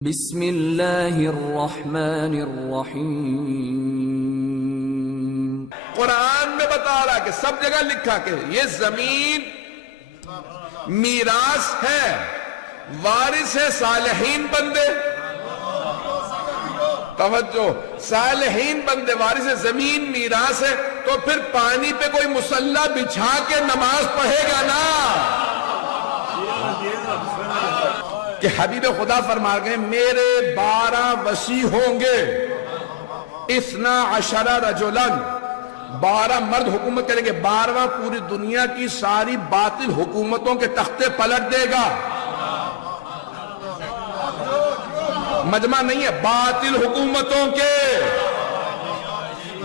بسم اللہ الرحمن الرحیم۔ قرآن میں بتا رہا کہ سب جگہ لکھا کہ یہ زمین میراث ہے، وارث ہے صالحین بندے۔ توجہ، صالحین بندے وارث ہے، زمین میراث ہے، تو پھر پانی پہ کوئی مصلی بچھا کے نماز پڑھے گا نا؟ کہ حبیب خدا فرما گئے میرے 12 وصی ہوں گے، 12 رجلاً، 12 مرد حکومت کریں گے، 12واں پوری دنیا کی ساری باطل حکومتوں کے تختے پلٹ دے گا۔ مجمع نہیں ہے، باطل حکومتوں کے۔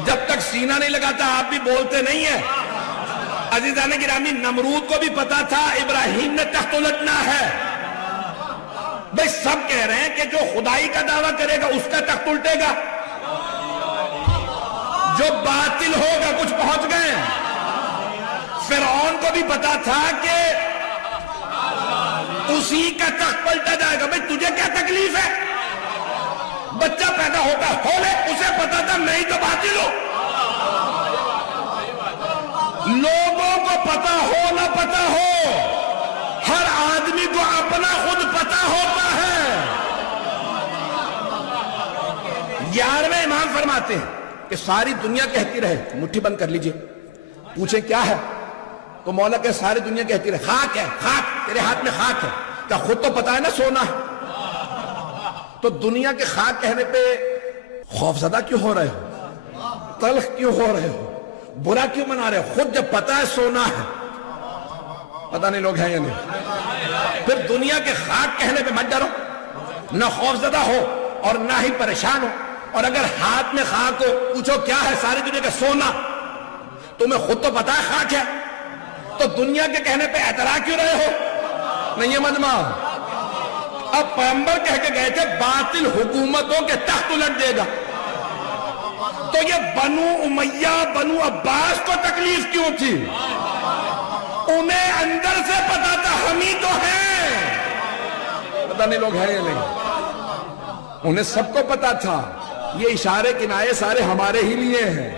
جب تک سینہ نہیں لگاتا آپ بھی بولتے نہیں ہیں۔ عزیزان گرامی، نمرود کو بھی پتا تھا ابراہیم نے تخت الٹنا ہے۔ بھئی سب کہہ رہے ہیں کہ جو خدائی کا دعویٰ کرے گا اس کا تخت الٹے گا، جو باطل ہوگا۔ کچھ پہنچ گئے۔ فرعون کو بھی پتا تھا کہ اسی کا تخت پلٹا جائے گا۔ بھئی تجھے کیا تکلیف ہے؟ بچہ پیدا ہوتا ہو لے، اسے پتا تھا میں ہی تو باطل ہوں۔ لوگوں کو پتا ہو نہ پتا ہو، ہر آدمی کو اپنا خود پتا ہوتا ہے۔ 11ویں امام فرماتے ہیں کہ ساری دنیا کہتی رہے، مٹھی بند کر لیجئے، پوچھیں کیا ہے تو مولا کہ ساری دنیا کہتی رہے خاک ہے، خاک، تیرے ہاتھ میں خاک ہے۔ کیا خود تو پتا ہے نا سونا ہے؟ تو دنیا کے خاک کہنے پہ خوف زدہ کیوں ہو رہے ہو؟ تلخ کیوں ہو رہے ہو؟ برا کیوں منا رہے ہو؟ خود جب پتا ہے سونا ہے۔ پتہ نہیں لوگ ہیں یا نہیں؟ پھر دنیا کے خاک کہنے پہ مت ڈرو، نہ خوف زدہ ہو اور نہ ہی پریشان ہو۔ اور اگر ہاتھ میں خاک ہو، پوچھو کیا ہے؟ ساری دنیا کا سونا۔ تمہیں خود تو پتا ہے خاک ہے، تو دنیا کے کہنے پہ اعتراض کیوں رہے ہو؟ نہیں ہے مجمع۔ اب پیغمبر کہہ کے گئے تھے باطل حکومتوں کے تخت الٹ دے گا، تو یہ بنو امیہ بنو عباس کو تکلیف کیوں تھی؟ انہیں اندر سے پتا تھا ہم ہی تو ہیں۔ پتہ نہیں لوگ ہیں یا نہیں؟ انہیں سب کو پتا تھا یہ اشارے کنائے سارے ہمارے ہی لیے ہیں،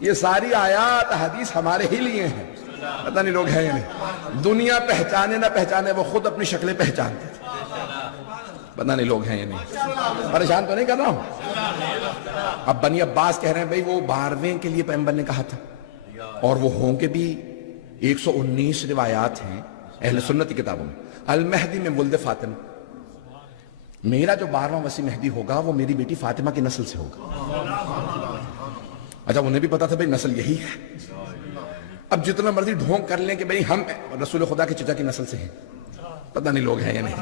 یہ ساری آیات حدیث ہمارے ہی لیے ہیں۔ پتہ نہیں لوگ ہیں یا نہیں؟ دنیا پہچانے نہ پہچانے وہ خود اپنی شکلیں پہچانتے تھے۔ پتہ نہیں لوگ ہیں یا نہیں؟ پریشان تو نہیں کر رہا ہوں؟ اب بنی عباس کہہ رہے ہیں بھئی وہ 12ویں کے لیے پیغمبر نے کہا تھا، اور وہ ہوں کے بھی 119 روایات ہیں اہل سنت کی کتابوں میں۔ المہدی میں ولد فاطمہ، میرا جو 12واں وصی مہدی ہوگا وہ میری بیٹی فاطمہ کی نسل سے ہوگا۔ اچھا انہیں بھی پتا تھا بھئی نسل یہی ہے۔ اب جتنا مرضی ڈھونگ کر لیں کہ بھئی ہم رسول خدا کے چچا کی نسل سے ہیں، پتہ نہیں لوگ ہیں یا نہیں؟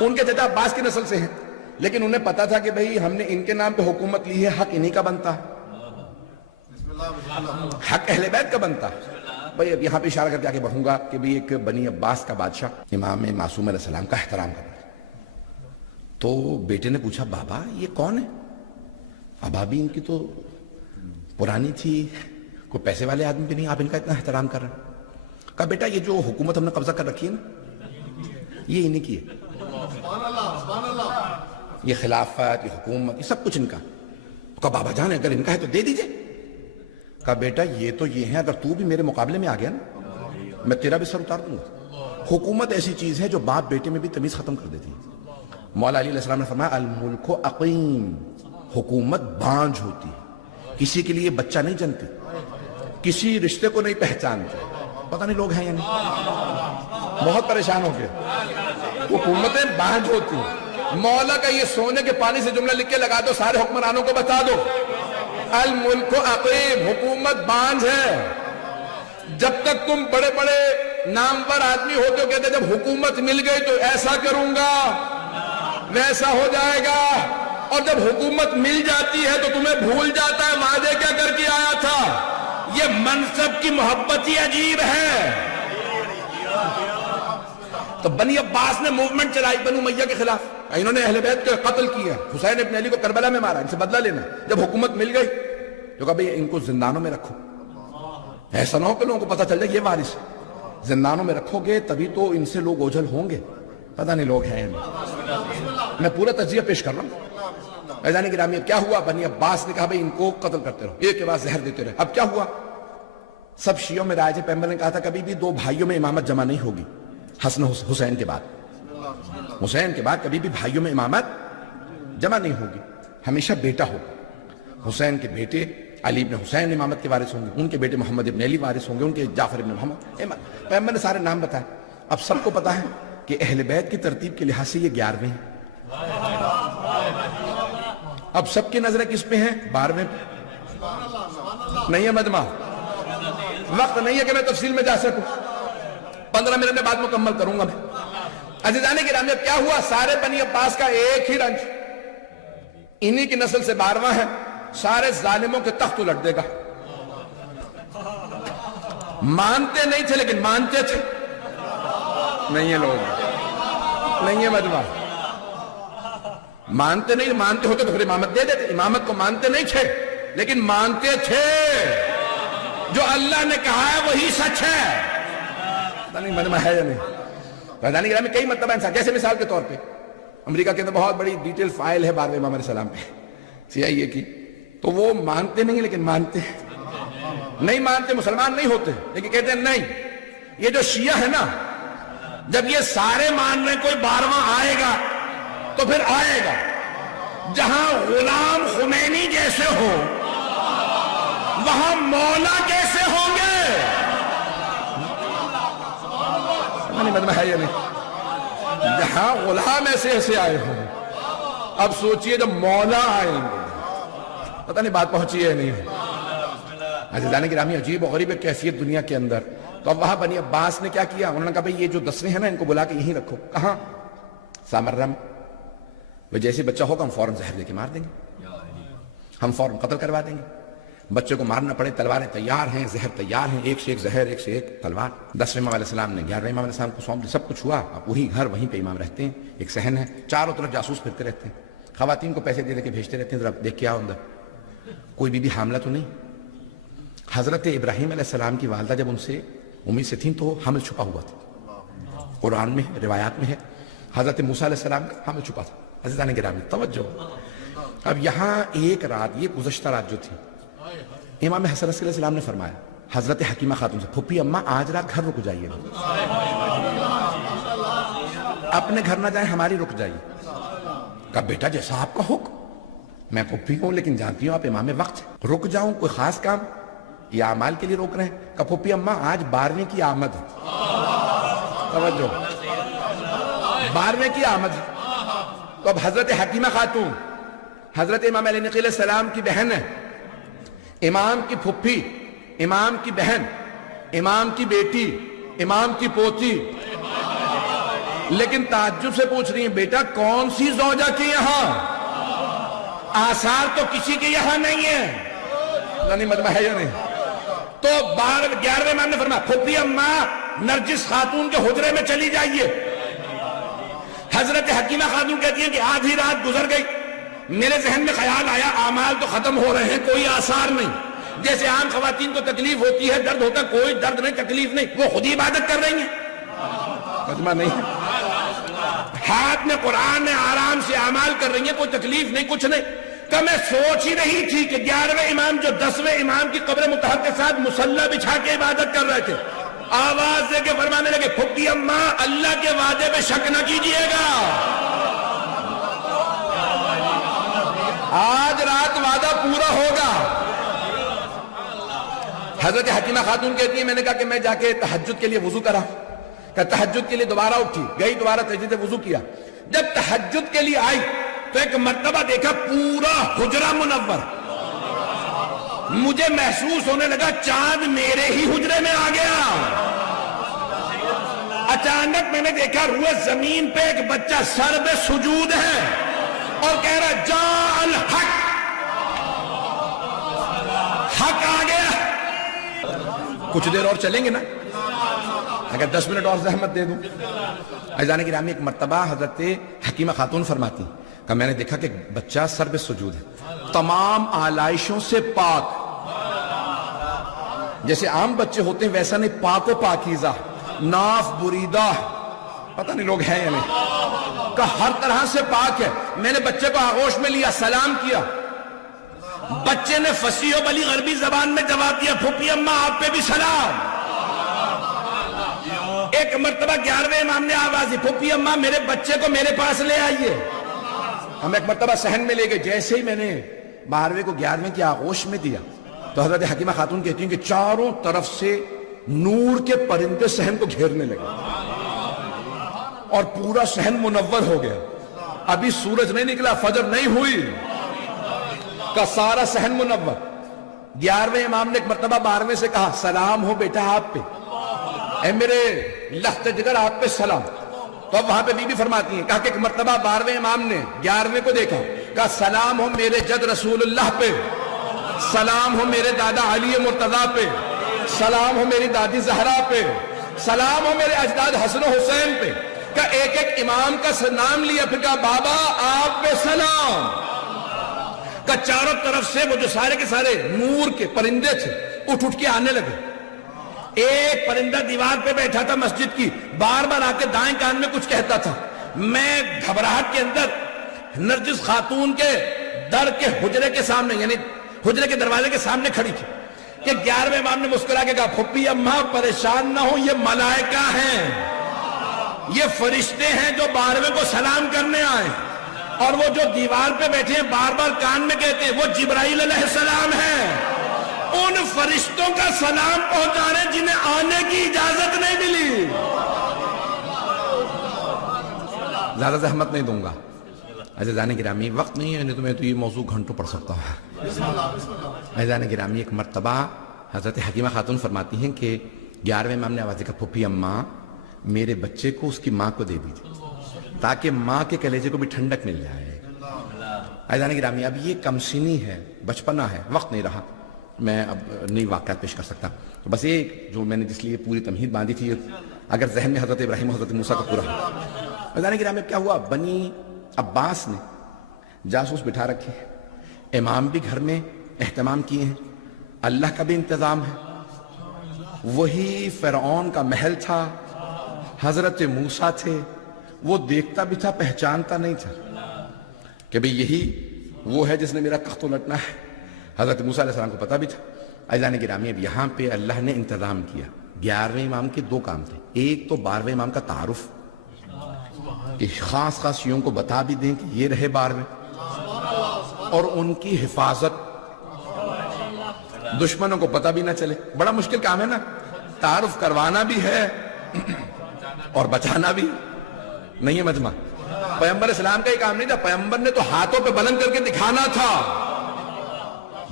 ان کے چچا عباس کی نسل سے ہیں، لیکن انہیں پتا تھا کہ بھئی ہم نے ان کے نام پہ حکومت لی ہے، حق انہی کا بنتا ہے، حق اہل بیت کا بنتا ہے۔ بھئی اب یہاں پہ اشارہ کر کے آگے بڑھوں گا کہ بھئی ایک بنی عباس کا بادشاہ امام معصوم علیہ السلام کا احترام کر رہا ہے۔ تو بیٹے نے پوچھا بابا یہ کون ہے؟ اب ابھی ان کی تو پرانی تھی، کوئی پیسے والے آدمی بھی نہیں، آپ ان کا اتنا احترام کر رہے ہیں۔ کہا بیٹا یہ جو حکومت ہم نے قبضہ کر رکھی ہے نا، یہ انہی کی ہے، یہ خلافت، یہ حکومت، یہ سب کچھ ان کا۔ کہا بابا جان اگر ان کا ہے تو دے دیجئے۔ کہا بیٹا یہ تو یہ ہیں، اگر تو بھی میرے مقابلے میں آ گیا نا میں تیرا بھی سر اتار دوں گا۔ حکومت ایسی چیز ہے جو باپ بیٹے میں بھی تمیز ختم کر دیتی ہے۔ مولا علی علیہ السلام نے فرمایا الملک عقیم، حکومت بانجھ ہوتی ہے، کسی کے لیے بچہ نہیں جنتی، کسی رشتے کو نہیں پہچانتی۔ پتہ نہیں لوگ ہیں یا نہیں؟ بہت پریشان ہو گئے۔ حکومتیں بانجھ ہوتی ہیں۔ مولا کا یہ سونے کے پانی سے جملہ لکھ کے لگا دو، سارے حکمرانوں کو بتا دو الملک عقیم، حکومت بانجھ ہے۔ جب تک تم بڑے بڑے نامور آدمی ہوتے ہو کہتے جب حکومت مل گئی تو ایسا کروں گا ویسا ہو جائے گا، اور جب حکومت مل جاتی ہے تو تمہیں بھول جاتا ہے وعدے کیا کر کے آیا تھا۔ یہ منصب کی محبت ہی عجیب ہے۔ تو بنی عباس نے موومنٹ چلائی بنو امیہ کے خلاف، انہوں نے اہل بیت کے قتل کیا، حسین ابن علی کو کربلا میں مارا، ان سے بدلہ لینا۔ جب حکومت مل گئی تو کہا بھئی ان کو زندانوں میں رکھو، ایسا نہ ہو کہ لوگوں کو پتہ چل جائے یہ وارث ہے، زندانوں میں رکھو گے تبھی تو ان سے لوگ اوجھل ہوں گے۔ پتہ نہیں لوگ ہیں یا نہیں. میں پورا تجزیہ پیش کر رہا ہوں. عزیزان گرامی اب کیا ہوا؟ بنی عباس نے کہا بھئی ان کو قتل کرتے رہو، ایک کے بعد زہر دیتے رہے. اب کیا ہوا؟ سب شیعوں میں رائے تھے. پیغمبر نے کہا تھا کبھی بھی 2 بھائیوں میں امامت جمع نہیں ہوگی حسن حسین کے بعد. حسین کے بعد کبھی بھی بھائیوں میں امامت جمع نہیں ہوگی، ہمیشہ بیٹا ہوگا. حسین کے بیٹے علی ابن حسین امامت کے وارث ہوں گے، ان کے بیٹے محمد ابن علی وارث ہوں گے، ان کے جعفر ابن محمد. پیغمبر نے سارے نام بتائے. اب سب کو پتا ہے کہ اہل بیت کی ترتیب کے لحاظ سے یہ 11ویں ہیں. اب سب کی نظریں کس پہ ہیں؟ 12ویں پہ. نہیں ہے مجمع، وقت نہیں ہے کہ میں تفصیل میں جا سکوں، 15 منٹ میں بعد مکمل کروں گا میں. عزیزان گرامی اب کیا ہوا؟ سارے بنی عباس کا ایک ہی رنج، انہی کی نسل سے 12واں ہے. سارے ظالموں کے تخت الٹ دے گا. مانتے نہیں تھے لیکن مانتے تھے. نہیں ہے لوگ، نہیں ہے مجمع. مانتے نہیں، مانتے ہوتے تو پھر امامت دے دیتے. امامت کو مانتے نہیں تھے لیکن مانتے تھے. جو اللہ نے کہا ہے وہی سچ ہے. پتہ نہیں مجمع ہے یا نہیں. رضانی گرامی کئی مرتبہ انسان، جیسے مثال کے طور پہ امریکہ کے اندر بہت بڑی ڈیٹیل فائل ہے 12ویں امام علیہ السلام پہ CIA کی. تو وہ مانتے نہیں لیکن مانتے. نہیں مانتے مسلمان نہیں ہوتے لیکن کہتے ہیں نہیں. یہ جو شیعہ ہے نا، جب یہ سارے مان رہے کوئی 12واں آئے گا تو پھر آئے گا. جہاں غلام خمینی جیسے ہو وہاں مولا کیسے ہوں گے؟ نہیں مطلب ہے یا نہیں. جہاں غلام ایسے آئے ہوں، اب سوچئے جب مولا آئیں گے. پتہ نہیں بات پہنچی ہے نہیں. عزیزان گرامی عجیب و غریب کیفیت دنیا کے اندر. تو اب وہاں بنی عباس نے کیا کیا؟ انہوں نے کہا بھئی یہ جو 10ویں ہیں نا ان کو بلا کے یہیں رکھو. کہاں؟ سامرہ میں. وہ جیسے بچہ ہوگا ہم فوراً زہر دے کے مار دیں گے، ہم فوراً قتل کروا دیں گے. بچے کو مارنا پڑے، تلواریں تیار ہیں، زہر تیار ہیں، ایک سے ایک زہر، ایک سے ایک تلوار. 10ویں امام علیہ السلام نے 11ویں امام علیہ السلام کو سونپ دیا. سب کچھ ہوا. اب وہی گھر وہیں پہ امام رہتے ہیں. ایک صحن ہے، چاروں طرف جاسوس پھرتے رہتے ہیں. خواتین کو پیسے دے کے بھیجتے رہتے ہیں ذرا دیکھ کے آؤ اندر کوئی بی بی حاملہ تو نہیں. حضرت ابراہیم علیہ السلام کی والدہ جب ان سے امید سے تھیں تو حمل چھپا ہوا تھا. قرآن میں روایات میں ہے. حضرت موسیٰ علیہ السلام کا حمل چھپا تھا. عزیزان گرامی توجہ. اب یہاں ایک رات، یہ گزشتہ رات جو تھی، امام حسن علیہ السلام نے فرمایا حضرت حکیمہ خاتون سے، پھپھی اماں آج رات گھر رک جائیے، اپنے گھر نہ جائیں، ہماری رک جائیے. کہا بیٹا جیسا آپ کا حکم. میں پھپھی ہوں لیکن جانتی ہوں آپ امام وقت ہیں، رک جاؤں کوئی خاص کام یا اعمال کے لیے روک رہے ہیں؟ کہا پھپھی اماں آج 12ویں کی آمد ہے. توجہ، 12ویں کی آمد ہے. تو اب حضرت حکیمہ خاتون حضرت امام علی نقی علیہ السلام کی بہن ہے، امام کی پھپھی، امام کی بہن، امام کی بیٹی، امام کی پوتی. لیکن تعجب سے پوچھ رہی ہیں بیٹا کون سی زوجہ کی یہاں؟ آثار تو کسی کے یہاں نہیں ہے. نہیں مجمع ہے یا نہیں. تو 11ویں امام نے فرمایا پھپھی اماں نرجس خاتون کے حجرے میں چلی جائیے. حضرت حکیمہ خاتون کہتی ہیں کہ آدھی رات گزر گئی، میرے ذہن میں خیال آیا اعمال تو ختم ہو رہے ہیں، کوئی آثار نہیں. جیسے عام خواتین کو تکلیف ہوتی ہے، درد ہوتا ہے، کوئی درد نہیں، تکلیف نہیں، وہ خود ہی عبادت کر رہی ہیں. مجمع نہیں، ہاتھ میں قرآن میں آرام سے اعمال کر رہی ہیں، کوئی تکلیف نہیں، کچھ نہیں. کہ میں سوچ ہی نہیں تھی کہ 11ویں امام جو 10ویں امام کی قبر مطہر کے ساتھ مصلی بچھا کے عبادت کر رہے تھے، آواز دے کے فرمانے لگے پھپھی اماں اللہ کے وعدے پہ شک نہ کیجئے گا، آج رات وعدہ پورا ہوگا. حضرت حکیمہ خاتون کہتی ہیں میں نے کہا کہ میں جا کے تہجد کے لیے وضو کرا. کہ تہجد کے لیے دوبارہ اٹھی، گئی دوبارہ تہجد سے وضو کیا. جب تہجد کے لیے آئی تو ایک مرتبہ دیکھا پورا حجرہ منور. مجھے محسوس ہونے لگا چاند میرے ہی حجرے میں آ گیا. اچانک میں نے دیکھا روئے زمین پہ ایک بچہ سر پہ سجود ہے اور کہہ رہا جاء الحق، حق آ گیا. کچھ دیر اور چلیں گے نا، اگر 10 منٹ اور زحمت دے دوں. عزیزان گرامی ایک مرتبہ حضرت حکیمہ خاتون فرماتی کہ میں نے دیکھا کہ بچہ سر پہ سجود ہے، تمام آلائشوں سے پاک، جیسے عام بچے ہوتے ہیں ویسا نہیں، پاک و پاکیزہ، ناف بریدہ. پتہ نہیں لوگ ہیں یا نہیں. کا ہر طرح سے پاک ہے. میں نے بچے کو آغوش میں لیا, سلام کیا, بچے نے فصیح و بلیغ عربی زبان میں جواب دیا, پھوپھی اماں آپ پہ بھی سلام. ایک مرتبہ 11ویں امام نے آواز دی, پھوپھی اماں میرے بچے کو میرے پاس لے آئیے. ہم ایک مرتبہ صحن میں لے گئے. جیسے ہی میں نے 12ویں کو 11ویں کی آغوش میں دیا تو حضرت حکیمہ خاتون کہتی ہیں کہ چاروں طرف سے نور کے پرندے صحن کو گھیرنے لگے اور پورا صحن منور ہو گیا. ابھی سورج نہیں نکلا, فجر نہیں ہوئی کا سارا صحن منور. 11ویں امام نے ایک مرتبہ 12ویں سے کہا, سلام ہو بیٹا آپ پہ, اے میرے لخت جگر آپ پہ سلام. تو اب وہاں پہ بی بی فرماتی ہیں, کہا کہ ایک مرتبہ 12ویں امام نے 11ویں کو دیکھا, کہا سلام ہو میرے جد رسول اللہ پہ, سلام ہو میرے دادا علی مرتضیٰ پہ, سلام ہو میری دادی زہرا پہ, سلام ہو میرے اجداد حسن و حسین پہ. کہ ایک ایک امام کا نام لیا, پھر کہا بابا آپ پہ سلام. کہ چاروں طرف سے وہ جو سارے کے سارے نور کے پرندے تھے اٹھ اٹھ کے آنے لگے. ایک پرندہ دیوار پہ بیٹھا تھا مسجد کی, بار بار آ کے دائیں کان میں کچھ کہتا تھا. میں گھبراہٹ کے اندر نرجس خاتون کے در کے حجرے کے سامنے, یعنی حجرے کے دروازے کے سامنے کھڑی تھی کہ 11ویں امام نے مسکرا کے کہا, پھوپھی اماں پریشان نہ ہو, یہ ملائکہ ہیں, یہ فرشتے ہیں جو 12ویں کو سلام کرنے آئے, اور وہ جو دیوار پہ بیٹھے ہیں بار بار کان میں کہتے ہیں وہ جبرائیل علیہ السلام ہیں. ان فرشتوں کا سلام پہنچانے جنہیں آنے کی اجازت نہیں ملی. زیادہ زحمت نہیں دوں گا عزیزان گرامی, وقت نہیں ہے, نہیں تو میں تو یہ موضوع گھنٹوں پڑھ سکتا ہوں. عزیزان گرامی, ایک مرتبہ حضرت حکیمہ خاتون فرماتی ہیں کہ 11ویں امام نے آواز دی, پھوپھی اماں میرے بچے کو اس کی ماں کو دے دیجیے تاکہ ماں کے کلیجے کو بھی ٹھنڈک مل جائے. عزیزان گرامی, اب یہ کم سنی ہے, بچپنا ہے, وقت نہیں رہا, میں اب نئی واقعات پیش کر سکتا. تو بس ایک جو میں نے جس لیے پوری تمہید باندھی تھی, اگر ذہن میں حضرت ابراہیم و حضرت موسیٰ کا پورا. عزیزان گرامی, اب کیا ہوا, بنی عباس نے جاسوس بٹھا رکھے, امام بھی گھر میں اہتمام کیے ہیں, اللہ کا بھی انتظام ہے. وہی فرعون کا محل تھا, حضرت موسیٰ تھے, وہ دیکھتا بھی تھا پہچانتا نہیں تھا کہ بھئی یہی وہ ہے جس نے میرا تخت الٹنا ہے. حضرت موسیٰ علیہ السلام کو پتہ بھی تھا. عزیزان گرامی, اب یہاں پہ اللہ نے انتظام کیا. 11ویں امام کے دو کام تھے, ایک تو 12ویں امام کا تعارف, کہ خاص خاص یوں کو بتا بھی دیں کہ یہ رہے 12ویں, اور ان کی حفاظت, دشمنوں کو پتہ بھی نہ چلے. بڑا مشکل کام ہے نا, تعارف کروانا بھی ہے اور بچانا بھی نہیں ہے. مجمع پیغمبر اسلام کا ہی کام نہیں تھا, پیغمبر نے تو ہاتھوں پہ بلند کر کے دکھانا تھا,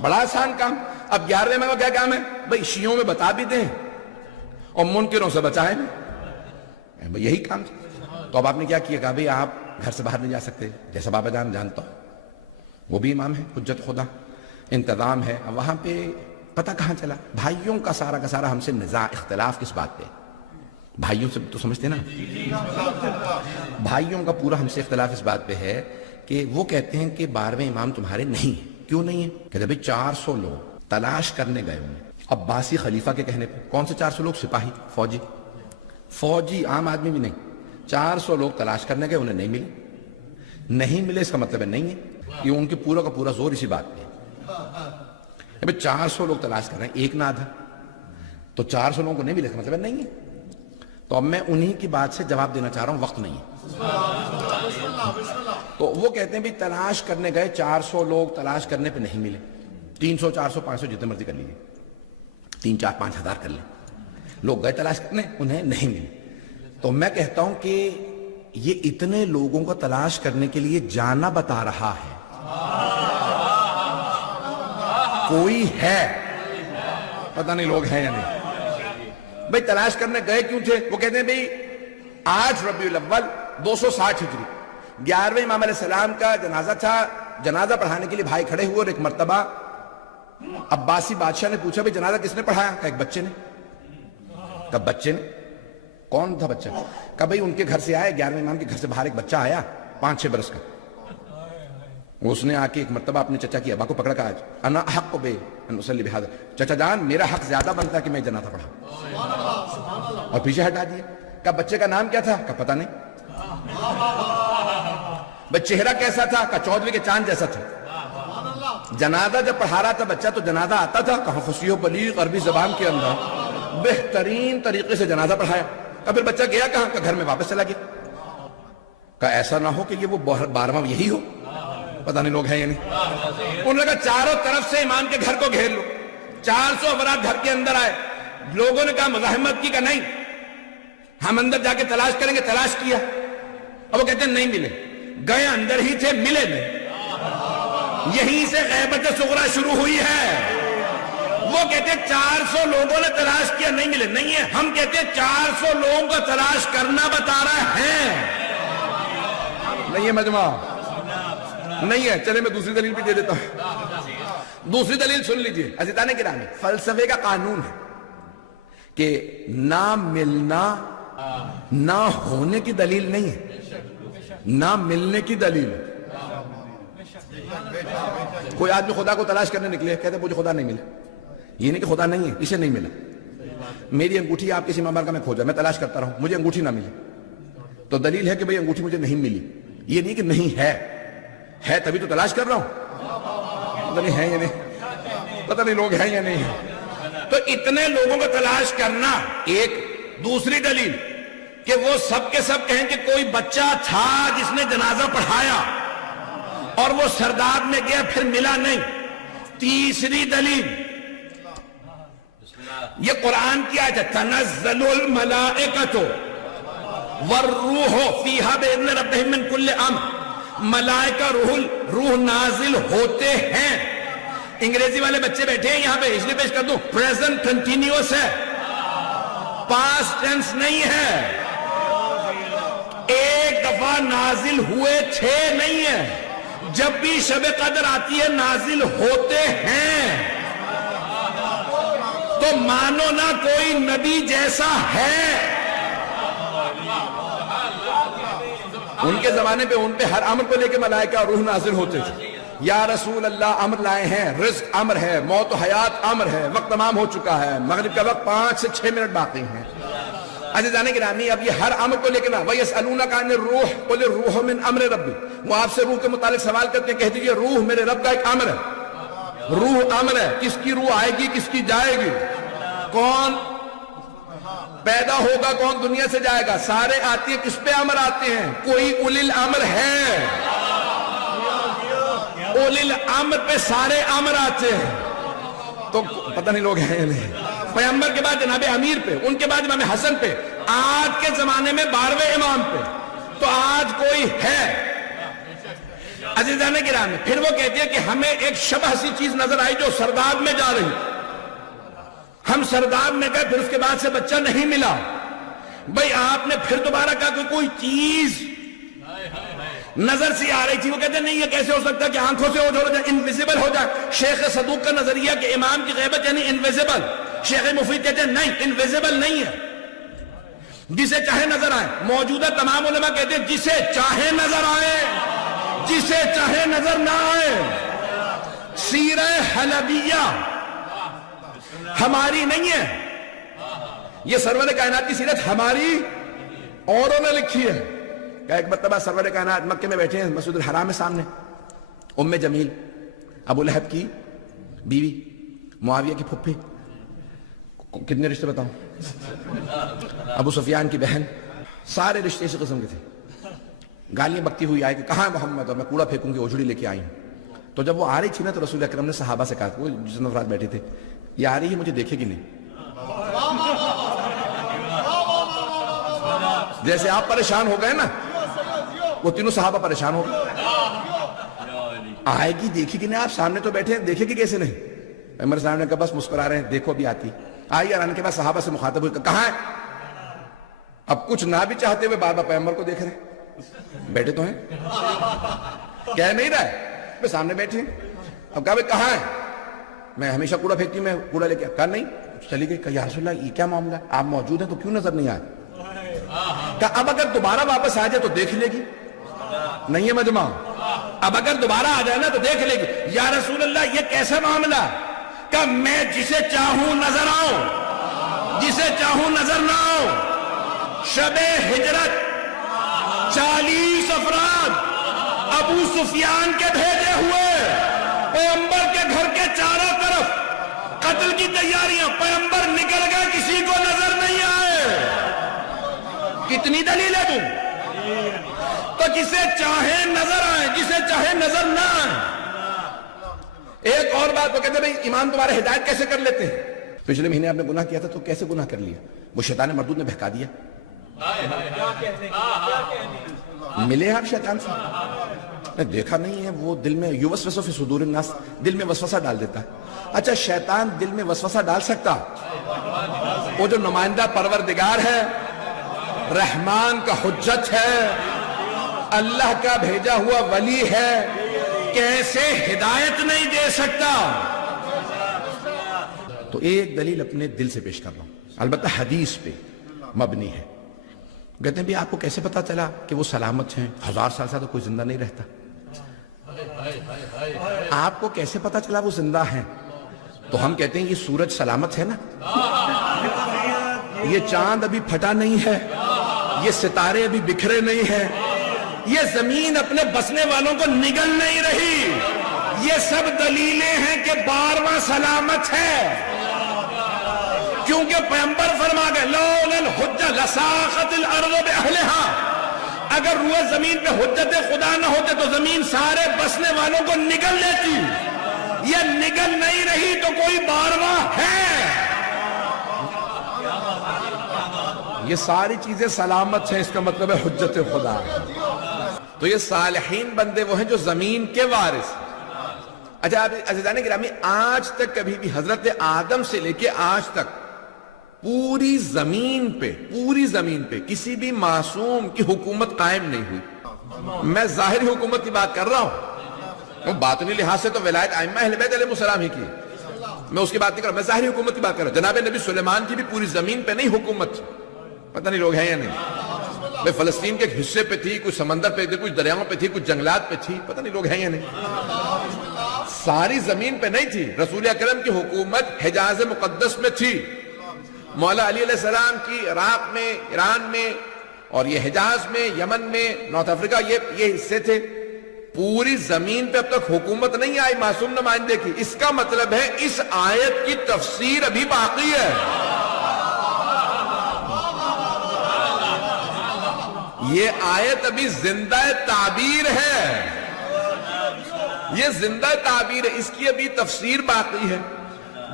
بڑا آسان کام. اب 11ویں امام کا کیا کام ہے, بھئی شیعوں میں بتا بھی دیں اور منکروں سے بچائیں بھی, یہی کام تھا. تو اب آپ نے کیا کیا, کہا بھئی آپ گھر سے باہر نہیں جا سکتے, جیسا بابا جان جانتا ہوں, وہ بھی امام ہے, حجت خدا, انتظام ہے. اب وہاں پہ پتہ کہاں چلا, بھائیوں کا سارا ہم سے نزاع, اختلاف کس بات پہ, بھائیوں سے تو سمجھتے نا, بھائیوں کا پورا ہم سے اختلاف اس بات پہ ہے کہ وہ کہتے ہیں کہ 12ویں امام تمہارے نہیں ہیں. کیوں نہیں ہیں, کہتے ہیں 400 لوگ تلاش کرنے گئے انہیں, عباسی خلیفہ کے کہنے پہ. کون سے 400 لوگ, سپاہی, فوجی, عام آدمی بھی نہیں. 400 لوگ تلاش کرنے گئے, انہیں نہیں ملے. اس کا مطلب ہے نہیں ہے, یہ ان کے پورا کا پورا زور اسی بات پہ. 400 لوگ تلاش کر رہے ہیں, ایک نہ آدھا, تو 400 لوگوں کو نہیں ملے, اس کا مطلب ہے نہیں ہے. تو اب میں انہی کی بات سے جواب دینا چاہ رہا ہوں, وقت نہیں ہے. تو وہ کہتے ہیں بھی تلاش کرنے گئے, 400 لوگ تلاش کرنے پہ نہیں ملے. 300 400 500 جتنے مرضی کر لیجیے, 3 4 5 ہزار کر لیں, لوگ گئے تلاش کرنے, انہیں نہیں ملے. تو میں کہتا ہوں کہ یہ اتنے لوگوں کو تلاش کرنے کے لیے جانا بتا رہا ہے. کوئی ہے, پتہ نہیں لوگ ہیں یا نہیں. بھئی تلاش کرنے گئے کیوں تھے, وہ کہتے ہیں بھئی 8 ربیع الاول 260 ہجری 11ویں امام علیہ السلام کا جنازہ تھا. جنازہ پڑھانے کے لیے بھائی کھڑے ہوئے, اور ایک مرتبہ عباسی بادشاہ نے پوچھا بھئی جنازہ کس نے پڑھایا, کہا ایک بچے نے. کہا بچے نے, کون تھا بچہ, کہا بھئی ان کے گھر سے آیا, 11ویں امام کے گھر سے باہر ایک بچہ آیا 5-6 برس کا. اس نے آ کے ایک مرتبہ اپنے چچا کی ابا کو پکڑا, کہا انا حق بے ان اصلی بہذا, چچا جان میرا حق زیادہ بنتا ہے کہ میں جنازہ پڑھاؤں, اور پیچھے ہٹا دیا. کہا بچے کا نام کیا تھا, کہا پتہ نہیں. بھائی چہرہ کیسا تھا؟ کہ چودھویں کے چاند جیسا تھا. جنازہ جب پڑھا رہا تھا بچہ تو جنازہ آتا تھا کہاں فصیح و بلیغ عربی زبان کے اندر بہترین طریقے سے جنازہ پڑھایا. اب پھر بچہ گیا کہاں؟ کہ گھر میں واپس چلا گیا. کہ ایسا نہ ہو کہ یہ وہ 12واں یہی ہو. پتہ نہیں لوگ ہیں یا نہیں. انہوں نے کہا چاروں طرف سے امام کے گھر کو گھیر لو. 400 افراد گھر کے اندر آئے. لوگوں نے کہا مزاحمت کی کہ نہیں ہم اندر جا کے تلاش کریں گے. تلاش کیا اب وہ کہتے ہیں نہیں ملے. گئے اندر ہی تھے ملے نہیں. یہیں سے غیبت صغرا شروع ہوئی ہے. وہ کہتے ہیں 400 لوگوں نے تلاش کیا نہیں ملے. نہیں ہے. ہم کہتے ہیں 400 لوگوں کا تلاش کرنا بتا رہا ہے. نہیں ہے مجمع نہیں ہے. چلے میں دوسری دلیل بھی دے دیتا ہوں. دوسری دلیل سن لیجئے عزیزان گرامی. فلسفے کا قانون ہے کہ نہ ملنا نہ ہونے کی دلیل نہیں ہے, نہ ملنے کی دلیل. کوئی آدمی خدا کو تلاش کرنے نکلے کہتے مجھے خدا نہیں ملا. یہ نہیں کہ خدا نہیں ہے, اسے نہیں ملا. میری انگوٹھی آپ کسی ممبر کا میں کھوجا, میں تلاش کرتا رہوں, مجھے انگوٹھی نہ ملی تو دلیل ہے کہ بھئی انگوٹھی مجھے نہیں ملی. یہ نہیں کہ نہیں ہے تبھی تو تلاش کر رہا ہوں. پتہ نہیں ہے یا نہیں, پتہ نہیں لوگ ہیں یا نہیں ہیں. تو اتنے لوگوں کو تلاش کرنا ایک. دوسری دلیل کہ وہ سب کے سب کہیں کہ کوئی بچہ تھا جس نے جنازہ پڑھایا اور وہ سرداب میں گیا پھر ملا نہیں. تیسری دلیل یہ قرآن کی آیت ہے تنزل الملائکۃ والروح فیہا بإذن ربہم من کل امر. ملائکہ روح نازل ہوتے ہیں. انگریزی والے بچے بیٹھے ہیں یہاں پہ, اس لیے پیش کر دوں پریزنٹ کنٹینیوس ہے, پاسٹ ٹینس نہیں ہے. ایک دفعہ نازل ہوئے تھے نہیں ہے. جب بھی شب قدر آتی ہے نازل ہوتے ہیں. تو مانو نہ کوئی نبی جیسا ہے. ان کے زمانے پہ ان پہ ہر امر کو لے کے ملائکہ اور روح نازل ہوتے تھے. یا رسول اللہ امر لائے ہیں, رزق امر ہے, موت و حیات امر ہے, وقت تمام ہو چکا ہے, مغرب کا وقت 5 سے 6 منٹ باقی ہیں. عزیزان گرامی اب یہ ہر امر کو لے کے نہ وَيَسْأَلُونَكَ عَنِ الرُّوحِ قُلِ الرُّوحُ مِنْ أَمْرِ رَبِّ. وہ آپ سے روح کے متعلق سوال کرتے ہیں, کہہ دیجئے روح میرے رب کا ایک امر ہے. روح امر ہے. کس کی روح آئے گی, کس کی جائے گی, کون پیدا ہوگا, کون دنیا سے جائے گا, سارے آتی ہیں. کس پہ امر آتے ہیں؟ کوئی اولی الامر ہے. اولی الامر پہ سارے امر آتے ہیں. تو پتہ نہیں لوگ ہیں یا نہیں. پیغمبر کے بعد جناب امیر پہ, ان کے بعد امام حسن پہ, آج کے زمانے میں 12ویں امام پہ. تو آج کوئی ہے. عزیزان گرامی پھر وہ کہتے ہیں کہ ہمیں ایک شبہ سی چیز نظر آئی جو سرداب میں جا رہی. ہم سرداب میں گئے, پھر اس کے بعد سے بچہ نہیں ملا. بھئی آپ نے پھر دوبارہ کہا کہ کوئی چیز نظر سی آ رہی تھی. وہ کہتے ہیں نہیں یہ کیسے ہو سکتا کہ آنکھوں سے اوجھل ہو جائے, انویزیبل ہو جائے. شیخ صدوق کا نظریہ کہ امام کی غیبت یعنی انویزیبل. شیخ مفید کہتے ہیں نہیں, انویزیبل نہیں ہے, جسے چاہے نظر آئے. موجودہ تمام علماء کہتے ہیں جسے چاہے نظر آئے, جسے چاہے نظر نہ آئے. سیرہ حلبیہ ہماری نہیں ہے, یہ سرور کائنات کی سیرت ہماری اوروں نے لکھی ہے. کہ ایک مرتبہ سرور کائنات مکے میں بیٹھے ہیں مسجد الحرام میں سامنے. ام جمیل ابو لہب کی بیوی, معاویہ کی پھپھی, کتنے رشتے بتاؤں, ابو سفیان کی بہن, سارے رشتے اسی قسم کے تھے. گالیاں بکتی ہوئی آئی کہ کہاں ہے محمد, اور میں کوڑا پھینکوں گی, اوجھڑی لے کے آئی ہوں. تو جب وہ آ رہی تھی نا تو رسول اکرم نے صحابہ سے کہا, وہ جتنے افراد بیٹھے تھے, یہ آ رہی ہے مجھے دیکھے گی نہیں. جیسے آپ پریشان ہو گئے نا, وہ تینوں صحابہ پریشان ہو گئے. آئے گی دیکھے گی نہیں, آپ سامنے تو بیٹھے ہیں, دیکھے گی کیسے نہیں. عمر صاحب نے کہا بس مسکرا رہے ہیں, دیکھو بھی آتی. آئی اور آنے کے بعد صحابہ سے مخاطب ہوئی, کہاں ہے. اب کچھ نہ بھی چاہتے ہوئے بار بار پیغمبر کو دیکھ رہے ہیں, بیٹھے تو ہیں, کہہ نہیں رہے, میں سامنے بیٹھے ہیں. اب کہا بھائی کہاں ہے, میں ہمیشہ کوڑا پھینکتی ہوں, میں کوڑا لے کے. کہا نہیں, چلی گئی. کہا یا رسول اللہ یہ کیا معاملہ ہے, آپ موجود ہیں تو کیوں نظر نہیں آئے. کہا اب اگر دوبارہ واپس آ جائے تو دیکھ لے گی. نہیں ہے مجمع, اب اگر دوبارہ آ جائے نا تو دیکھ لے گی. یا رسول اللہ یہ کیسا معاملہ, کہ میں جسے چاہوں نظر آؤں, جسے چاہوں نظر نہ آؤں. شب ہجرت 40 افراد ابو سفیان کے بھیجے ہوئے پیغمبر کے گھر کے چاروں طرف قتل کی تیاریاں، پیغمبر نکل گئے، کسی کو نظر نہیں آئے. کتنی دلیلیں دوں؟ تو جسے چاہے نظر آئے، جسے چاہے نظر نہ آئے. ایک اور بات وہ کہتے ہیں بھئی امام تمہارے ہدایت کیسے کر لیتے ہیں؟ پچھلے مہینے آپ نے گناہ کیا تھا تو کیسے گناہ کر لیا؟ وہ شیطان مردود نے بہکا دیا. ملے آپ شیطان سے؟ دیکھا نہیں ہے، وہ دل میں یوسوس فی صدور الناس، دل میں وسوسہ ڈال دیتا ہے. اچھا شیطان دل میں وسوسہ ڈال سکتا؟ وہ جو نمائندہ پروردگار ہے، رحمان کا حجت ہے، اللہ کا بھیجا ہوا ولی ہے، کیسے ہدایت نہیں دے سکتا؟ تو ایک دلیل اپنے دل سے پیش کر رہا ہوں، البتہ حدیث پہ مبنی ہے. کہتے ہیں بھی آپ کو کیسے پتا چلا کہ وہ سلامت ہیں؟ 1000 سال سے تو کوئی زندہ نہیں رہتا. آپ کو کیسے پتا چلا وہ زندہ ہیں؟ تو ہم کہتے ہیں یہ سورج سلامت ہے نا، یہ چاند ابھی پھٹا نہیں ہے، یہ ستارے ابھی بکھرے نہیں ہیں، یہ زمین اپنے بسنے والوں کو نگل نہیں رہی. یہ سب دلیلیں ہیں کہ 12واں سلامت ہے. کیونکہ پیغمبر فرما گئے لولا الحجہ لساقت الارض باہلہا، اگر روئے زمین پہ حجت خدا نہ ہوتے تو زمین سارے بسنے والوں کو نگل لیتی. یہ نگل نہیں رہی تو کوئی 12واں ہے. یہ ساری چیزیں سلامت ہیں، اس کا مطلب ہے حجت خدا. تو یہ صالحین بندے وہ ہیں جو زمین کے وارث. اچھا عزیزان گرامی، آج تک کبھی بھی حضرت آدم سے لے کے آج تک پوری زمین پہ کسی بھی معصوم کی حکومت قائم نہیں ہوئی. میں ظاہری حکومت کی بات کر رہا ہوں، باطنی لحاظ سے تو ولایت ائمہ اہل بیت علیہ السلام ہی کی، میں اس کی بات نہیں کر رہا، میں ظاہری حکومت کی بات کر رہا ہوں. جناب نبی سلیمان کی بھی پوری زمین پہ نہیں حکومت تھی. پتہ نہیں لوگ ہیں یا نہیں؟ میں فلسطین کے ایک حصے پہ تھی، کچھ سمندر پہ تھی، کچھ دریاؤں پہ تھی، کچھ جنگلات پہ تھی، پتہ نہیں لوگ ہیں یا نہیں؟ ساری زمین پہ نہیں تھی. رسول اکرم کی حکومت حجاز مقدس میں تھی. مولا علی علیہ السلام کی عراق میں، ایران میں، اور یہ حجاز میں، یمن میں، نارتھ افریقہ، یہ حصے تھے. پوری زمین پہ اب تک حکومت نہیں آئی معصوم نمائندے کی. اس کا مطلب ہے اس آیت کی تفسیر ابھی باقی ہے. یہ آیت ابھی زندہ تعبیر ہے، یہ زندہ تعبیر ہے، اس کی ابھی تفسیر باقی ہے.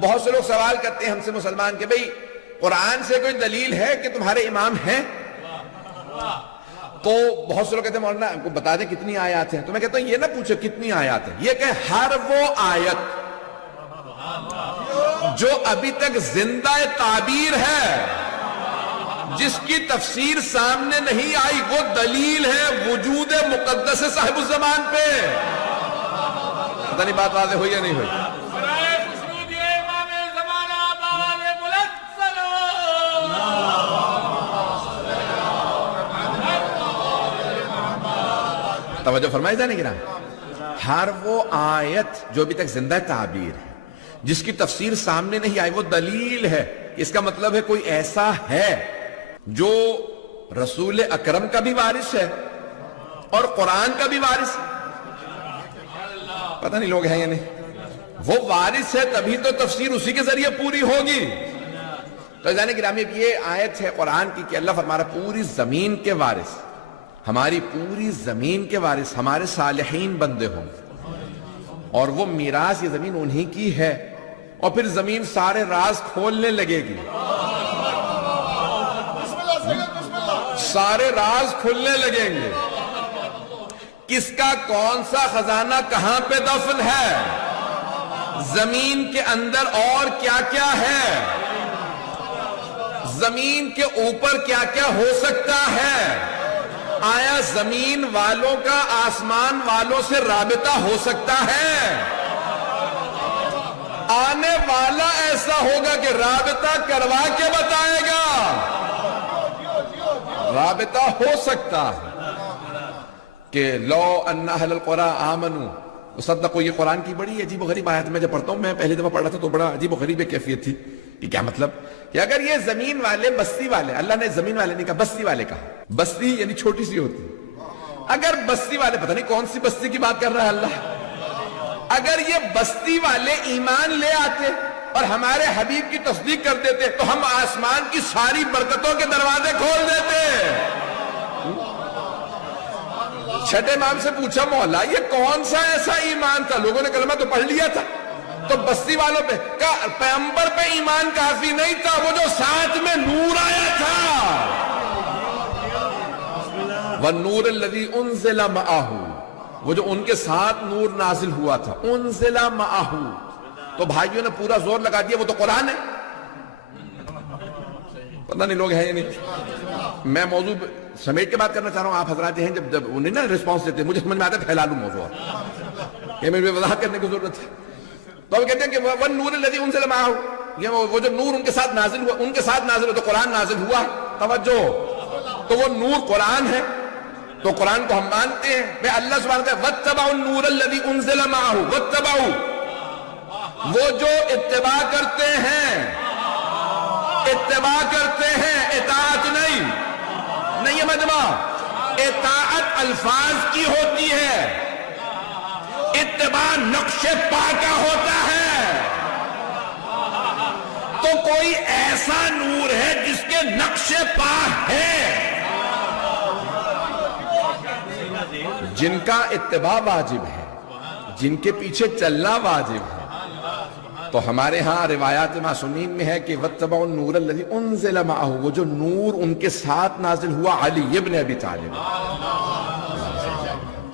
بہت سے لوگ سوال کرتے ہیں ہم سے مسلمان کہ بھئی قرآن سے کوئی دلیل ہے کہ تمہارے امام ہیں؟ تو بہت سے لوگ کہتے ہیں مولانا ہم کو بتا دیں کتنی آیات ہیں. تو میں کہتا ہوں یہ نہ پوچھو کتنی آیات ہیں، یہ کہ ہر وہ آیت جو ابھی تک زندہ تعبیر ہے، جس کی تفسیر سامنے نہیں آئی، وہ دلیل ہے وجود مقدس صاحب الزمان پہ. پتہ نہیں بات واضح ہوئی یا نہیں ہوئی؟ توجہ فرمائی جانے گرام. ہر وہ آیت جو ابھی تک زندہ تعبیر ہے، جس کی تفسیر سامنے نہیں آئی، وہ دلیل ہے. اس کا مطلب ہے کوئی ایسا ہے جو رسول اکرم کا بھی وارث ہے اور قرآن کا بھی وارث ہے. پتہ نہیں لوگ ہیں یا نہیں؟ وہ وارث ہے تبھی تو تفسیر اسی کے ذریعے پوری ہوگی. تو عزیزان گرامی یہ آیت ہے قرآن کی کہ اللہ فرما رہا پوری زمین کے وارث، ہماری پوری زمین کے وارث ہمارے صالحین بندے ہوں گے، اور وہ میراث یہ زمین انہی کی ہے. اور پھر زمین سارے راز کھولنے لگے گی، سارے راز کھلنے لگیں گے. کس کا کون سا خزانہ کہاں پہ دفن ہے، زمین کے اندر اور کیا کیا ہے، زمین کے اوپر کیا کیا ہو سکتا ہے. آیا زمین والوں کا آسمان والوں سے رابطہ ہو سکتا ہے؟ آنے والا ایسا ہوگا کہ رابطہ کروا کے بتائے گا. رابطہ ہو سکتا ہے کہ لو ان اہل القرى آمنوا وصدقوا. یہ قرآن کی بڑی عجیب و غریب آیت میں جب پڑھتا ہوں، میں پہلی دفعہ پڑھ رہا تھا تو بڑا عجیب و غریب کیفیت تھی کہ کیا مطلب کہ اگر یہ زمین والے بستی والے، اللہ نے زمین والے نہیں کہا بستی والے کہا، بستی یعنی چھوٹی سی ہوتی، اگر بستی والے، پتہ نہیں کون سی بستی کی بات کر رہا ہے اللہ، اگر یہ بستی والے ایمان لے آتے اور ہمارے حبیب کی تصدیق کر دیتے تو ہم آسمان کی ساری برکتوں کے دروازے کھول دیتے۔ چھٹے امام سے پوچھا مولا یہ کون سا ایسا ایمان تھا؟ لوگوں نے کلمہ تو پڑھ لیا تھا، تو بستی والوں پہ کہا پیغمبر پہ ایمان کافی نہیں تھا، وہ جو ساتھ میں نور آیا تھا، وَالنُّورِ الَّذِي أُنزِلَ مَعَهُ، وہ جو ان کے ساتھ نور نازل ہوا تھا، انزل معہو، تو بھائیوں نے پورا زور لگا دیا وہ تو قرآن ہے۔ پتہ نہیں لوگ ہیں یا نہیں۔ میں موضوع سمیٹ کے بات کرنا چاہ رہا ہوں، آپ حضرات ہیں جب انہیں نا ریسپانس دیتے مجھے سمجھ میں آتا ہے پھیلا لوں موضوع، یہ میرے وضاحت کرنے کی ضرورت ہے۔ تو وہ کہتے ہیں کہ وَالنُّورِ الَّذِي أُنزِلَ مَعَهُ، یہ وہ جو نور ان کے ساتھ نازل ہوا، ان کے ساتھ نازل ہوا تو قرآن نازل ہوا، توجہ، تو وہ نور قرآن ہے، تو قرآن کو ہم مانتے ہیں۔ میں اللہ سبحانہ وتعالی وَاتَّبَعُوا النُّورَ الَّذِي أُنزِلَ مَعَهُ، وَاتَّبَعُوا، وہ جو اتباع کرتے ہیں، اتباع کرتے ہیں، اطاعت نہیں، نہیں یہ مجمع، اطاعت الفاظ کی ہوتی ہے، اتباع نقش پا کا ہوتا ہے۔ تو کوئی ایسا نور ہے جس کے نقش پا ہے، جن کا اتباع واجب ہے، جن کے پیچھے چلنا واجب ہے۔ تو ہمارے ہاں روایات معصومین میں ہے کہ وَاتَّبَعُوا النُّورَ الَّذِي أُنزِلَ مَعَهُ، وہ جو نور ان کے ساتھ نازل ہوا علی ابن ابی طالب،